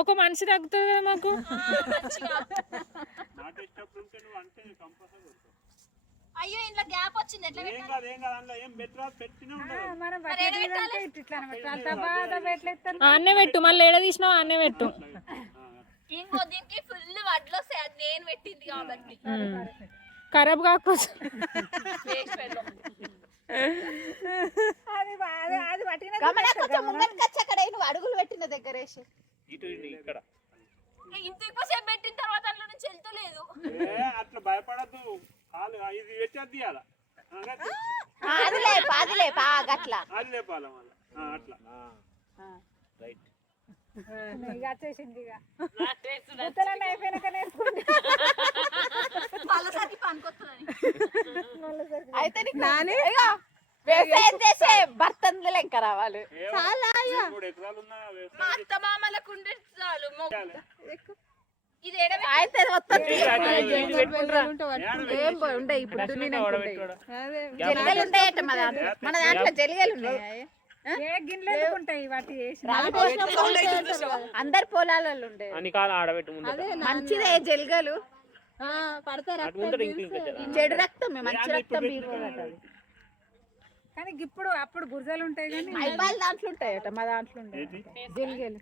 ఒక మనిషి తగ్గుతుంది కదా మాకు. అయ్యో ఇంట్లో గ్యాప్ వచ్చింది ఎట్లా అన్నే పెట్టు, మళ్ళీ ఏడ తీసినావు అన్నే పెట్టు. ఇంకో దీనికి ఫుల్ వడ్లు వస్తాయి, అది నేను పెట్టింది కాబట్టి ఖరాబ్ కాకపోతే అడుగులు పెట్టిన దగ్గర ఇంత ఎక్కువసేపు పెట్టిన తర్వాత అందులో నుంచి వెళ్తలేదు. అట్లా భయపడద్దు, ఇది పెట్టేది అట్లా అది లేపాల అట్లా వచ్చేసింది అయితే భర్తందులు లెక్క రావాలి. మా అత్త మామలకు ఉండే చాలు. ఇది మన దాంట్లో జలిగలు ఉన్నాయి, అందరు పొలాలలో ఉండే మంచిదే జలిగలు చెడు రక్తం మంచి రక్తం కానీ ఇప్పుడు అప్పుడు గుర్జాలు ఉంటాయి కానీ దాంట్లో ఉంటాయట, మా దాంట్లో ఉంటాయి జలిగలు.